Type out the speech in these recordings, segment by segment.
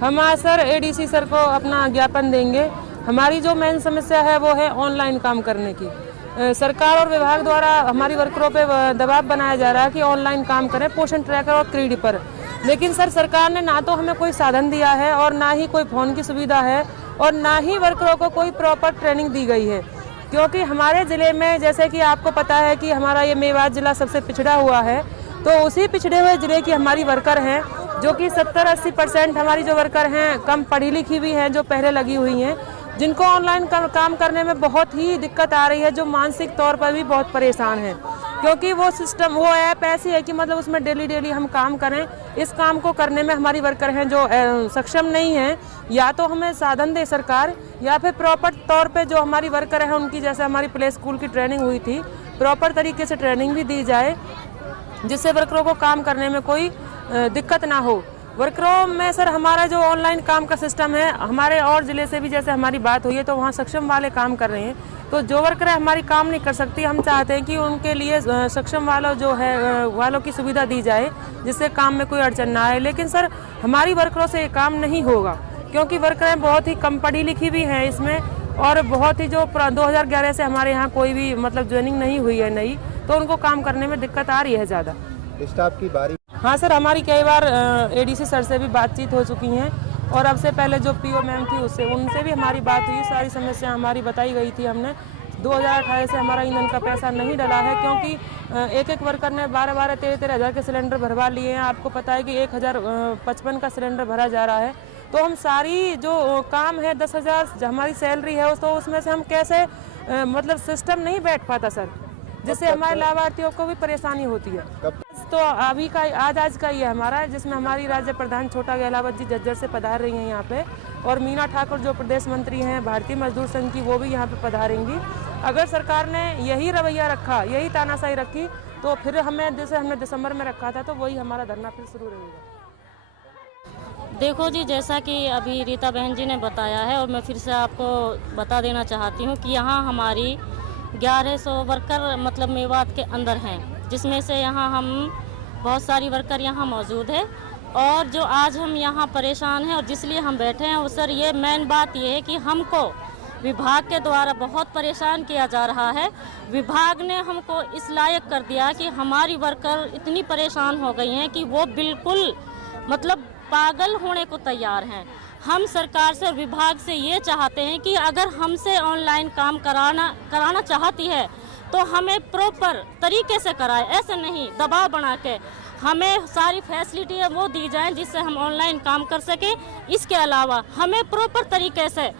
हम आज sir ADC sir को अपना ज्ञापन देंगे। हमारी जो मेन समस्या है वो है ऑनलाइन काम करने की। सरकार और विभाग द्वारा हमारी वर्करों पे दबाव बनाया जा रहा है कि ऑनलाइन काम करें पोषण ट्रैकर और क्रीडी पर, लेकिन सर सरकार ने ना तो हमें कोई साधन दिया है और ना ही कोई फ़ोन की सुविधा है और ना ही वर्करों को कोई प्रॉपर ट्रेनिंग दी गई है। क्योंकि हमारे ज़िले में जैसे कि आपको पता है कि हमारा ये मेवात ज़िला सबसे पिछड़ा हुआ है, तो उसी पिछड़े हुए ज़िले की हमारी वर्कर हैं जो कि 70-80% हमारी जो वर्कर हैं कम पढ़ी लिखी भी हैं, जो पहले लगी हुई हैं, जिनको ऑनलाइन काम करने में बहुत ही दिक्कत आ रही है, जो मानसिक तौर पर भी बहुत परेशान हैं। क्योंकि वो सिस्टम, वो ऐप ऐसी है कि मतलब उसमें डेली हम काम करें, इस काम को करने में हमारी वर्कर हैं जो सक्षम नहीं हैं। या तो हमें साधन दे सरकार, या फिर प्रॉपर तौर पे जो हमारी वर्कर हैं उनकी, जैसे हमारी प्ले स्कूल की ट्रेनिंग हुई थी, प्रॉपर तरीके से ट्रेनिंग भी दी जाए, जिससे वर्करों को काम करने में कोई दिक्कत ना हो। वर्करों में सर हमारा जो ऑनलाइन काम का सिस्टम है, हमारे और ज़िले से भी जैसे हमारी बात हुई है तो वहाँ सक्षम वाले काम कर रहे हैं, तो जो वर्कर हमारी काम नहीं कर सकती, हम चाहते हैं कि उनके लिए सक्षम वालों जो है वालों की सुविधा दी जाए, जिससे काम में कोई अड़चन ना आए। लेकिन सर हमारी वर्करों से ये काम नहीं होगा, क्योंकि वर्करें बहुत ही कम पढ़ी लिखी भी हैं इसमें, और बहुत ही जो 2011 से हमारे यहाँ कोई भी मतलब ज्वाइनिंग नहीं हुई है नई, तो उनको काम करने में दिक्कत आ रही है ज़्यादा। स्टाफ की बारी? हाँ सर, हमारी कई बार एडीसी सर से भी बातचीत हो चुकी हैं, और अब से पहले जो पीओ मैम थी उनसे भी हमारी बात हुई। सारी समस्या हमारी बताई गई थी। हमने 2018 से हमारा ईंधन का पैसा नहीं डला है, क्योंकि एक वर्कर ने 12-12, 13-13 हज़ार के सिलेंडर भरवा लिए हैं। आपको पता है कि 1055 का सिलेंडर भरा जा रहा है, तो हम सारी जो काम है 10,000 हमारी सैलरी है तो उसमें से हम कैसे मतलब सिस्टम नहीं बैठ पाता सर, जिससे हमारे लाभार्थियों को भी परेशानी होती है। तो अभी का आज का ये हमारा, जिसमें हमारी राज्य प्रधान छोटा गहलावत जी झज्जर से पधार रही हैं यहाँ पे, और मीना ठाकुर जो प्रदेश मंत्री हैं भारतीय मजदूर संघ की, वो भी यहाँ पे पधारेंगी। अगर सरकार ने यही रवैया रखा, यही तानाशाही रखी, तो फिर हमें, जैसे हमने दिसंबर में रखा था, तो वही हमारा धरना फिर शुरू रहेगा। देखो जी, जैसा कि अभी रीता बहन जी ने बताया है, और मैं फिर से आपको बता देना चाहती हूँ कि यहाँ हमारी 1100 वर्कर मतलब मेवात के अंदर हैं, जिसमें से यहाँ हम बहुत सारी वर्कर यहाँ मौजूद है। और जो आज हम यहाँ परेशान हैं और जिसलिए हम बैठे हैं, वो सर ये मेन बात ये है कि हमको विभाग के द्वारा बहुत परेशान किया जा रहा है। विभाग ने हमको इस लायक कर दिया कि हमारी वर्कर इतनी परेशान हो गई हैं कि वो बिल्कुल मतलब पागल होने को तैयार हैं। हम सरकार से और विभाग से ये चाहते हैं कि अगर हमसे ऑनलाइन काम कराना चाहती है तो हमें प्रॉपर तरीके से कराए, ऐसे नहीं दबाव बना के। हमें सारी फैसिलिटी है वो दी जाए जिससे हम ऑनलाइन काम कर सकें। इसके अलावा हमें प्रॉपर तरीके से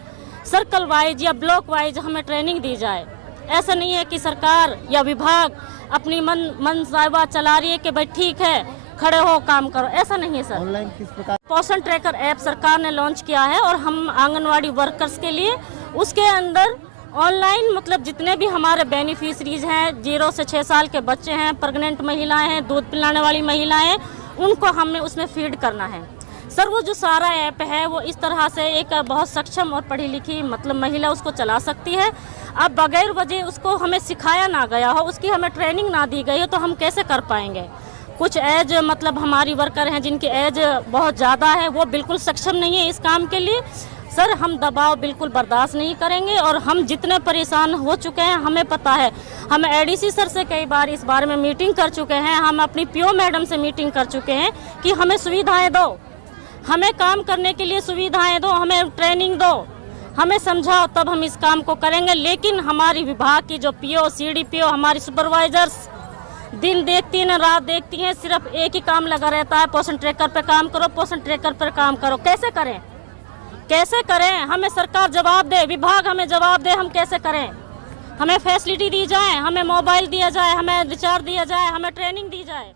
सर्कल वाइज या ब्लॉक वाइज हमें ट्रेनिंग दी जाए। ऐसा नहीं है कि सरकार या विभाग अपनी मनसावा चला रही है कि भाई ठीक है खड़े हो काम करो, ऐसा नहीं है सर। ऑनलाइन किस प्रकार? पोषण ट्रैकर ऐप सरकार ने लॉन्च किया है, और हम आंगनवाड़ी वर्कर्स के लिए उसके अंदर ऑनलाइन मतलब जितने भी हमारे बेनिफिशरीज हैं, 0 से 6 साल के बच्चे हैं, प्रेग्नेंट महिलाएं हैं, दूध पिलाने वाली महिलाएं हैं, उनको हमें उसमें फीड करना है सर। वो जो सारा ऐप है वो इस तरह से एक बहुत सक्षम और पढ़ी लिखी मतलब महिला उसको चला सकती है। अब बगैर वजह उसको हमें सिखाया ना गया हो, उसकी हमें ट्रेनिंग ना दी गई हो, तो हम कैसे कर पाएंगे। कुछ एज मतलब हमारी वर्कर हैं जिनकी एज बहुत ज़्यादा है, वो बिल्कुल सक्षम नहीं है इस काम के लिए। सर हम दबाव बिल्कुल बर्दाश्त नहीं करेंगे, और हम जितने परेशान हो चुके हैं हमें पता है। हम एडीसी सर से कई बार इस बारे में मीटिंग कर चुके हैं, हम अपनी पीओ मैडम से मीटिंग कर चुके हैं कि हमें सुविधाएं दो, हमें काम करने के लिए सुविधाएं दो, हमें ट्रेनिंग दो, हमें समझाओ, तब हम इस काम को करेंगे। लेकिन हमारी विभाग की जो पीओ CDPO हमारी सुपरवाइजर्स दिन देखती हैं रात देखती हैं, सिर्फ एक ही काम लगा रहता है, पोषण ट्रैकर पे काम करो, पोषण ट्रैकर पर काम करो। कैसे करें, कैसे करें? हमें सरकार जवाब दे, विभाग हमें जवाब दे, हम कैसे करें। हमें फैसिलिटी दी जाए, हमें मोबाइल दिया जाए, हमें रिचार्ज दिया जाए, हमें ट्रेनिंग दी जाए।